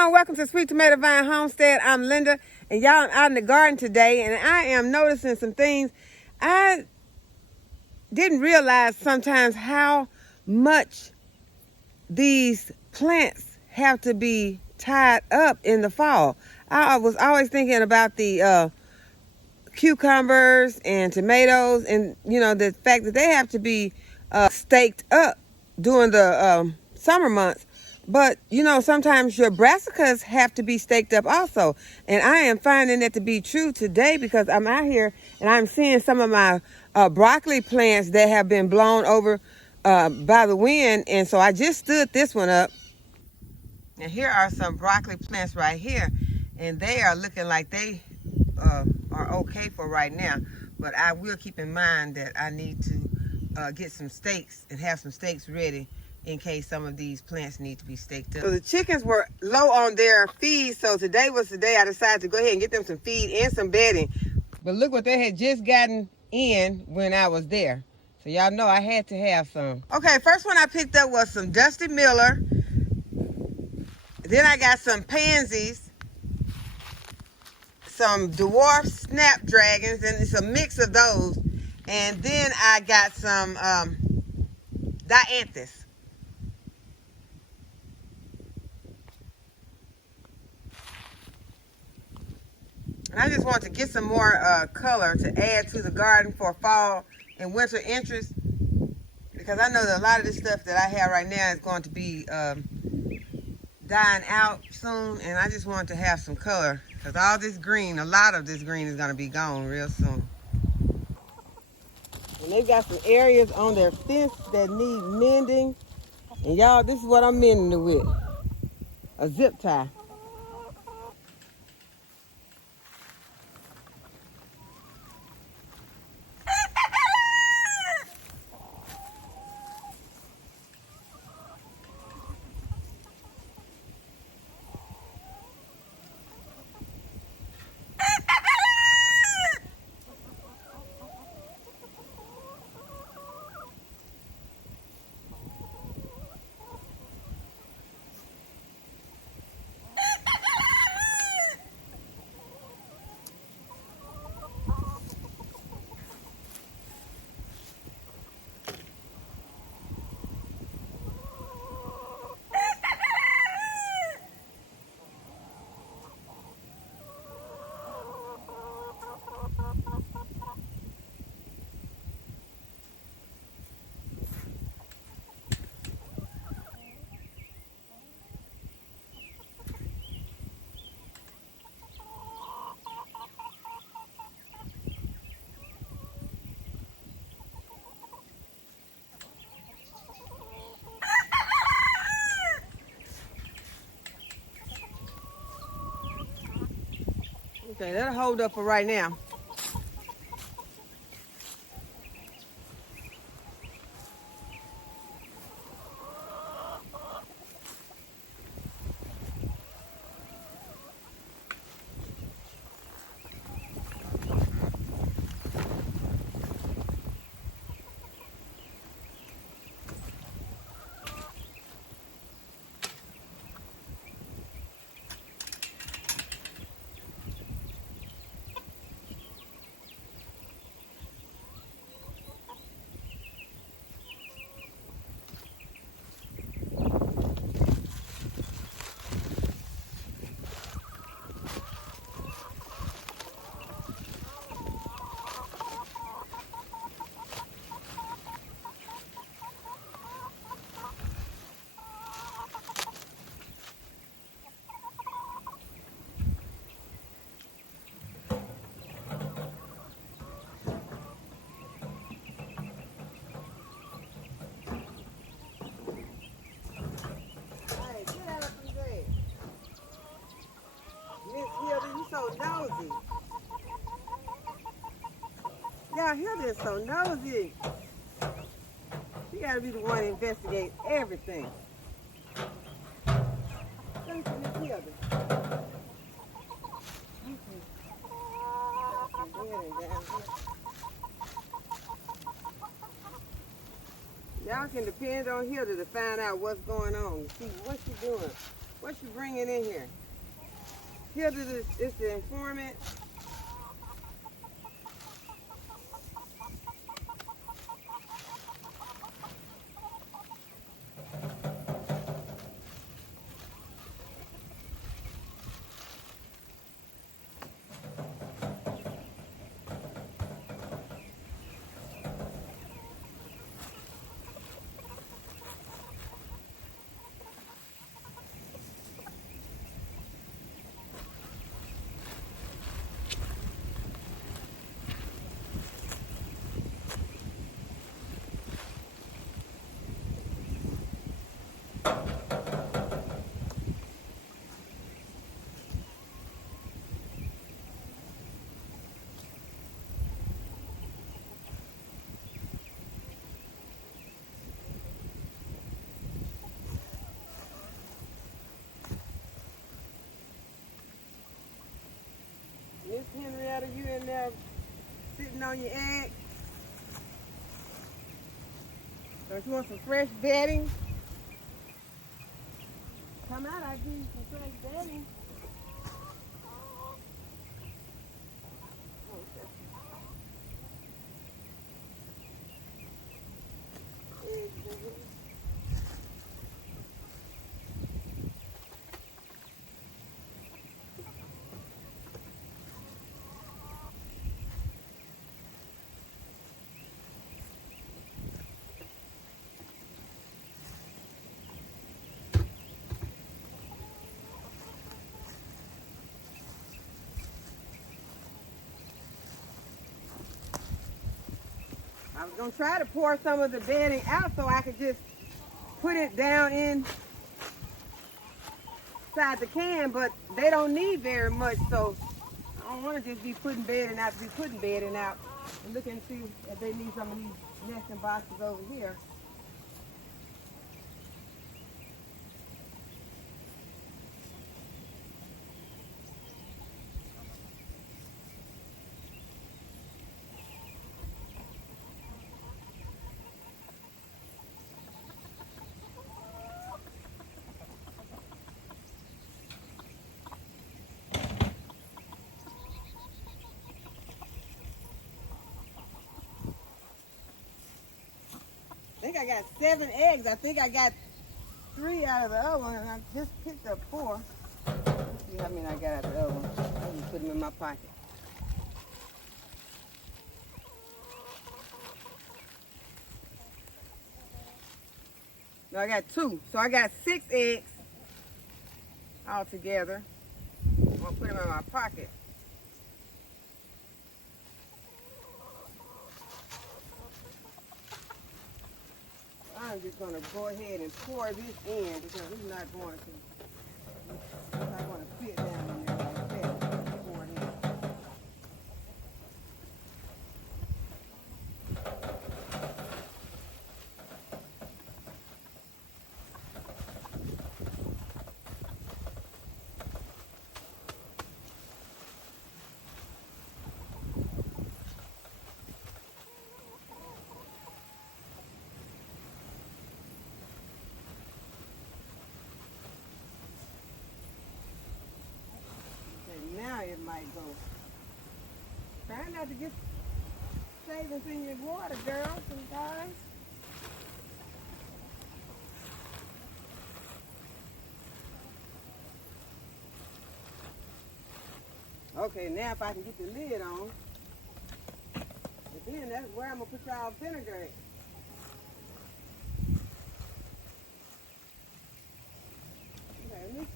everyone, welcome to Sweet Tomato Vine Homestead. I'm Linda, and y'all, I'm out in the garden today, and I am noticing some things. I didn't realize sometimes how much these plants have to be tied up in the fall. I was always thinking about the cucumbers and tomatoes, and the fact that they have to be staked up during the summer months. But sometimes your brassicas have to be staked up also, and I am finding that to be true today because I'm out here and I'm seeing some of my broccoli plants that have been blown over by the wind, and so I just stood this one up. And here are some broccoli plants right here, and they are looking like they are okay for right now, but I will keep in mind that I need to get some stakes and have some stakes ready in case some of these plants need to be staked up. So the chickens were low on their feed, so today was the day I decided to go ahead and get them some feed and some bedding. But look what they had just gotten in when I was there. So y'all know I had to have some. Okay, first one I picked up was some Dusty Miller. Then I got some pansies, some dwarf snapdragons, and it's a mix of those. And then I got some dianthus. And I just want to get some more color to add to the garden for fall and winter interest, because I know that a lot of this stuff that I have right now is going to be dying out soon, and I just want to have some color because all this green, a lot of this green is going to be gone real soon. And they got some areas on their fence that need mending, and y'all, this is what I'm mending it with, a zip tie. Okay, that'll hold up for right now. So nosy. Y'all hear this? So nosy. You gotta be the one to investigate everything. Thank you, Miss Hilda. Y'all can depend on Hilda to find out what's going on, see what she's doing. What you bringing in here? Here is the informant. Miss Henrietta, you in there sitting on your egg? Don't you want some fresh bedding? Come out, I'll give you some fresh bedding. I was going to try to pour some of the bedding out so I could just put it down inside the can, but they don't need very much, so I don't want to just be putting bedding out to be putting bedding out. And look and see if they need some of these nesting boxes over here. I think I got 7 eggs. I think I got 3 out of the other one, and I just picked up 4. Let's see how many I got out of the other one. I'll just put them in my pocket. No, I got 2. So I got 6 eggs all together. I'm going to put them in my pocket. I'm just going to go ahead and pour this in because it's not going to fit down in there like that. Pour it in. Now it might go. Try not to get savings in your water, girl, sometimes. Okay, now if I can get the lid on, but then that's where I'm going to put y'all vinegar at. Okay,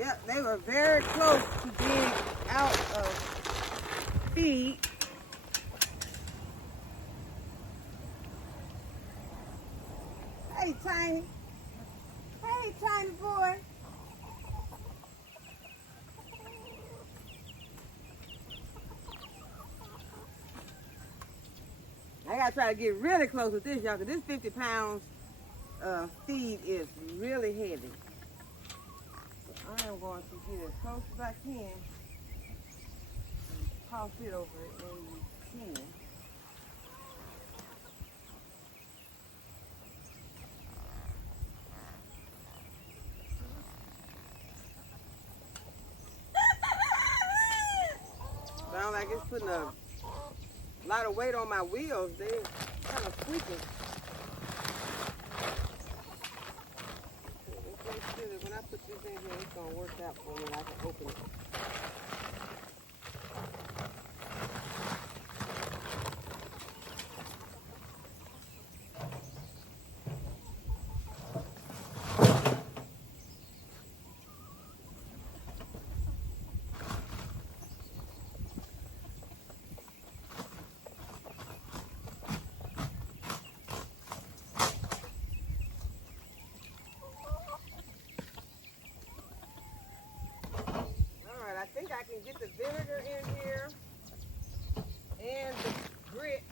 Yep, they were very close to being out of feed. Hey, Tiny. Hey, Tiny boy. I gotta try to get really close with this, y'all, because this 50 pounds feed is really heavy. So I am going to get as close as I can and toss it over in the can. Sound like it's putting a lot of weight on my wheels. They're kind of squeaking. When I put this in here, it's going to work out for me and I can open it. I think I can get the vinegar in here and the grit.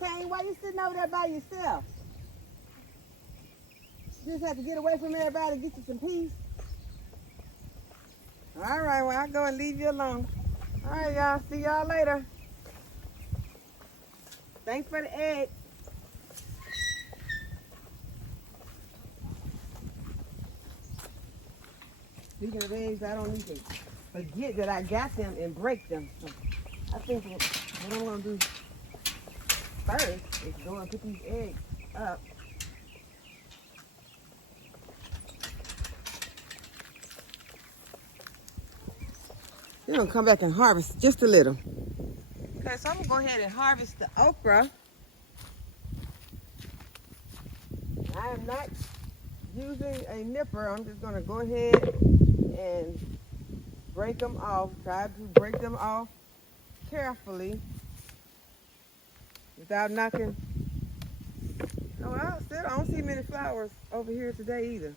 Kane, why you sitting over there by yourself? You just have to get away from everybody and get you some peace. All right, well, I'll go and leave you alone. All right, y'all. See y'all later. Thanks for the egg. Speaking of eggs, I don't need to forget that I got them and break them. So I think what I'm going to do first is go and put these eggs up. Then I'll come back and harvest just a little. Okay, so I'm gonna go ahead and harvest the okra. I am not using a nipper. I'm just gonna go ahead and break them off. Try to break them off carefully without knocking. Oh, well, still I don't see many flowers over here today either.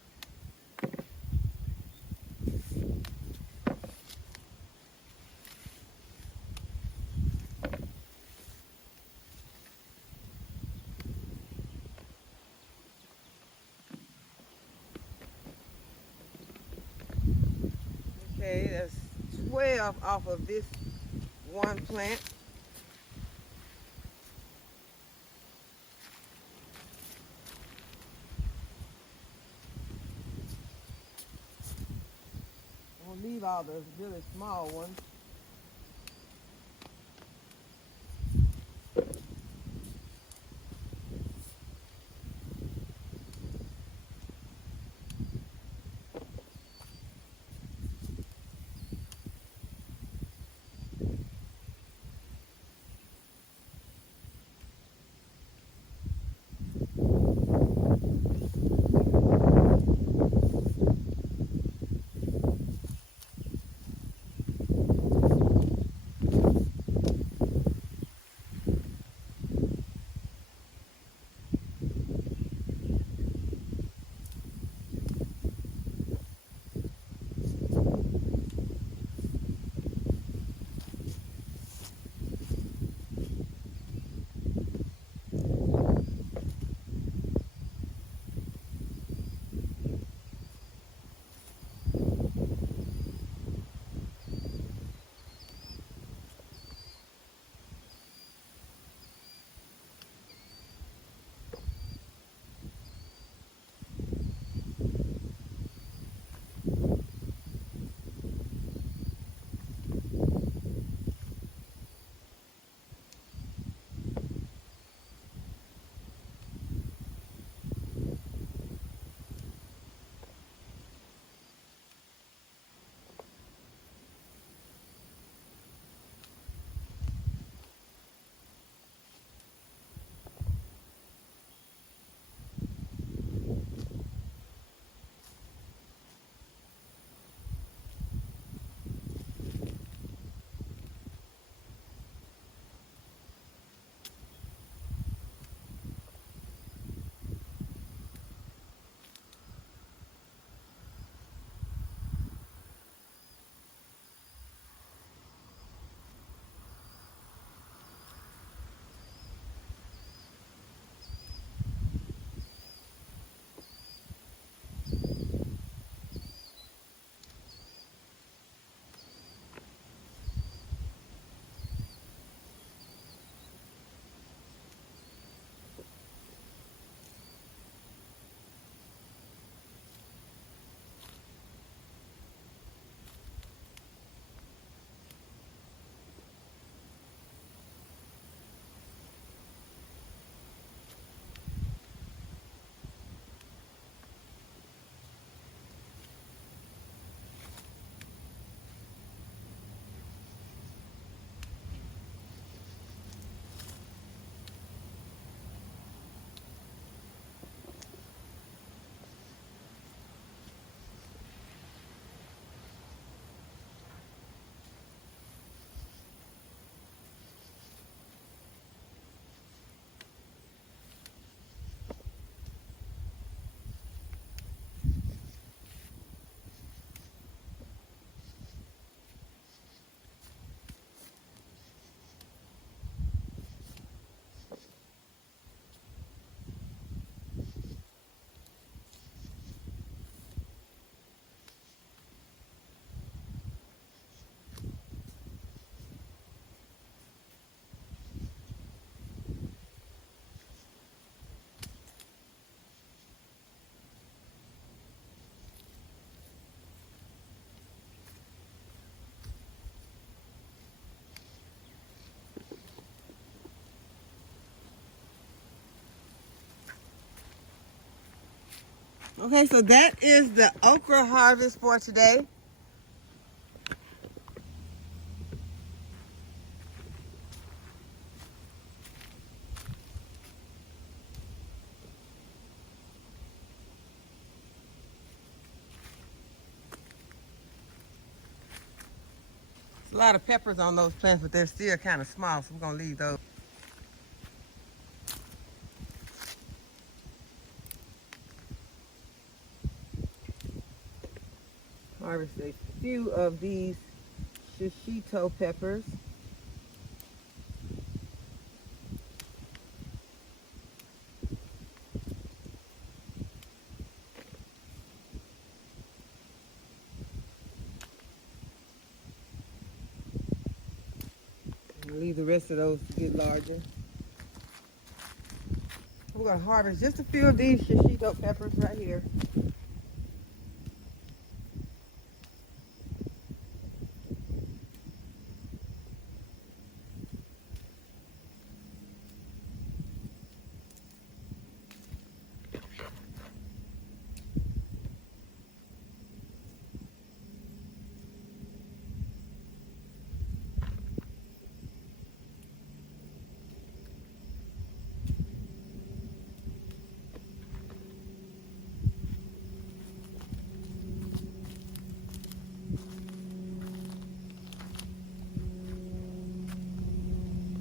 Okay, that's 12 off of this one plant. I'll leave all the really small ones. Okay, so that is the okra harvest for today. A lot of peppers on those plants, but they're still kind of small, so we're gonna leave those. Harvest a few of these shishito peppers. I'm gonna leave the rest of those to get larger. I'm gonna harvest just a few of these shishito peppers right here.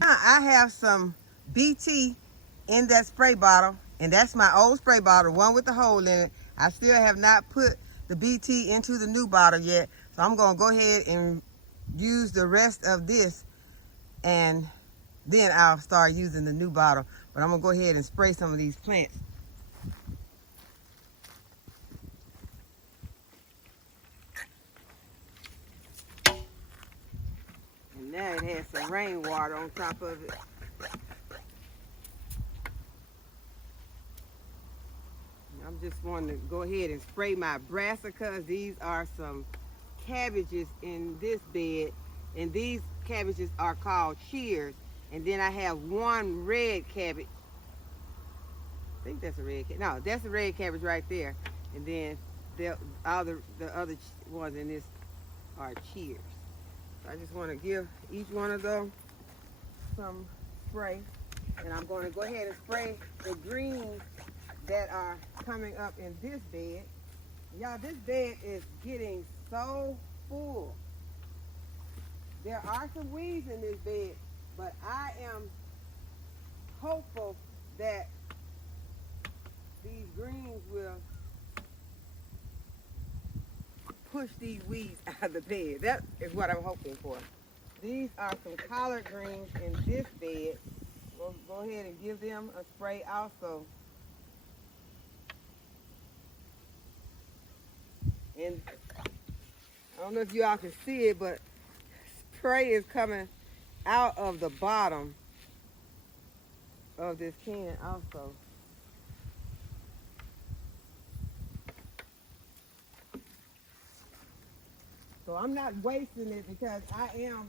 I have some BT in that spray bottle, and that's my old spray bottle, one with the hole in it. I still have not put the BT into the new bottle yet, so I'm gonna go ahead and use the rest of this, and then I'll start using the new bottle. But I'm gonna go ahead and spray some of these plants. And now it has some rainwater on top of it. I'm just wanting to go ahead and spray my brassicas. These are some cabbages in this bed, and these cabbages are called cheers. And then I have one red cabbage. I think that's a red cabbage. No, that's a red cabbage right there. And then all the other ones in this are cheers. So I just want to give each one of them some spray. And I'm going to go ahead and spray the greens that are coming up in this bed. Y'all, this bed is getting so full. There are some weeds in this bed, but I am hopeful that these greens will push these weeds out of the bed. That is what I'm hoping for. These are some collard greens in this bed. We'll go ahead and give them a spray also. And I don't know if you all can see it, but spray is coming out of the bottom of this can also. So I'm not wasting it because I am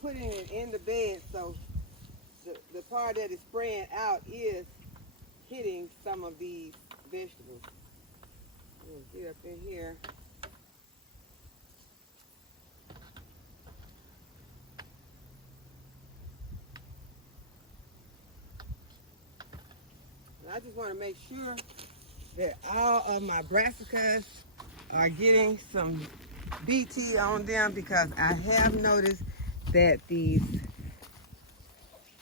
putting it in the bed, so the part that is spraying out is hitting some of these vegetables. Get up in here. And I just want to make sure that all of my brassicas are getting some BT on them, because I have noticed that these,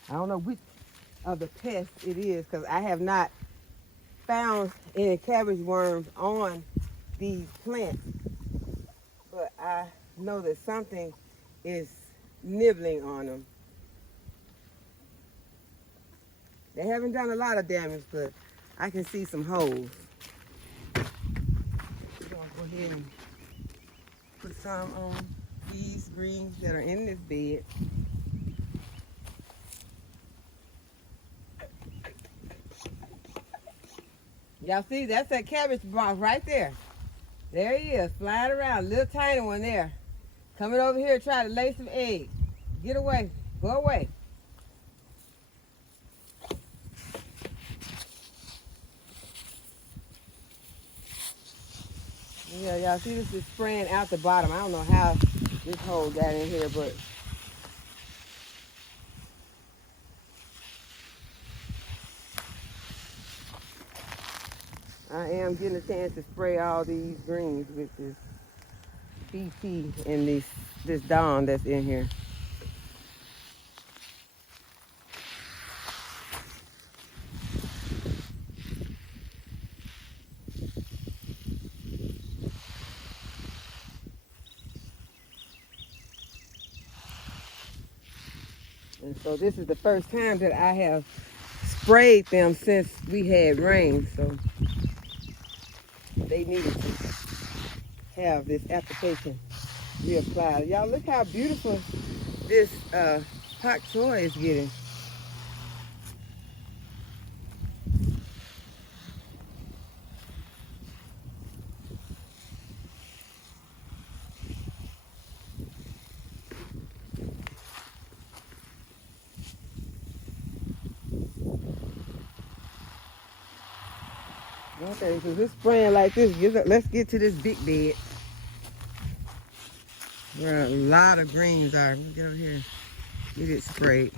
I don't know which of the pests it is, because I have not found any cabbage worms on these plants, but I know that something is nibbling on them. They haven't done a lot of damage, but I can see some holes. We're gonna go ahead and put some on these greens that are in this bed. Y'all see, that's that cabbage moth right there. There he is, flying around, little tiny one there. Coming over here to try to lay some eggs. Get away, go away. Yeah, y'all see this is spraying out the bottom. I don't know how this hole got in here, but I am getting a chance to spray all these greens with this BT and this Dawn that's in here. And so this is the first time that I have sprayed them since we had rain. So they needed to have this application reapplied. Y'all look how beautiful this pak choi is getting. Okay, so this spraying like this, let's get to this big bed where a lot of greens are. Let me get over here, get it sprayed.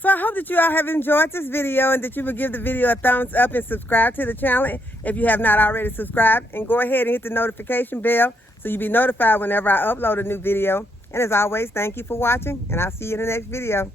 So I hope that you all have enjoyed this video and that you will give the video a thumbs up and subscribe to the channel if you have not already subscribed. And go ahead and hit the notification bell so you'll be notified whenever I upload a new video. And as always, thank you for watching, and I'll see you in the next video.